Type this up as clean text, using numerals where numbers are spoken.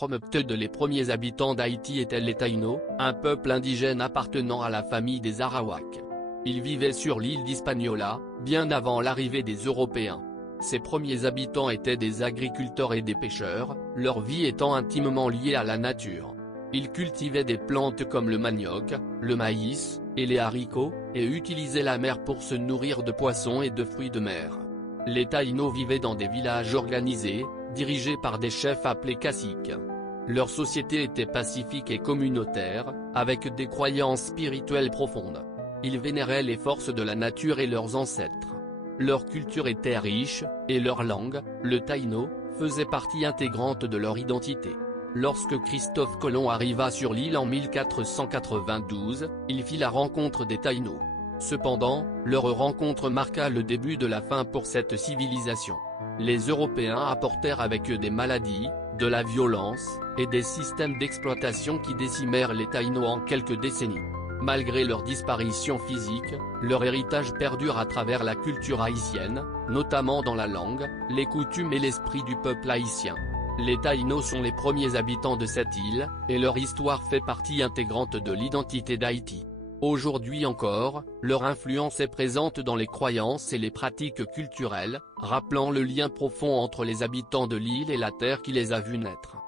prompted. Les premiers habitants d'Haïti étaient les Taïnos, un peuple indigène appartenant à la famille des Arawaks. Ils vivaient sur l'île d'Hispaniola, bien avant l'arrivée des Européens. Ces premiers habitants étaient des agriculteurs et des pêcheurs, leur vie étant intimement liée à la nature. Ils cultivaient des plantes comme le manioc, le maïs, et les haricots, et utilisaient la mer pour se nourrir de poissons et de fruits de mer. Les Taïnos vivaient dans des villages organisés, dirigés par des chefs appelés caciques. Leur société était pacifique et communautaire, avec des croyances spirituelles profondes. Ils vénéraient les forces de la nature et leurs ancêtres. Leur culture était riche, et leur langue, le taïno, faisait partie intégrante de leur identité. Lorsque Christophe Colomb arriva sur l'île en 1492, il fit la rencontre des Taïnos. Cependant, leur rencontre marqua le début de la fin pour cette civilisation. Les Européens apportèrent avec eux des maladies, de la violence, et des systèmes d'exploitation qui décimèrent les Taïnos en quelques décennies. Malgré leur disparition physique, leur héritage perdure à travers la culture haïtienne, notamment dans la langue, les coutumes et l'esprit du peuple haïtien. Les Taïnos sont les premiers habitants de cette île, et leur histoire fait partie intégrante de l'identité d'Haïti. Aujourd'hui encore, leur influence est présente dans les croyances et les pratiques culturelles, rappelant le lien profond entre les habitants de l'île et la terre qui les a vus naître.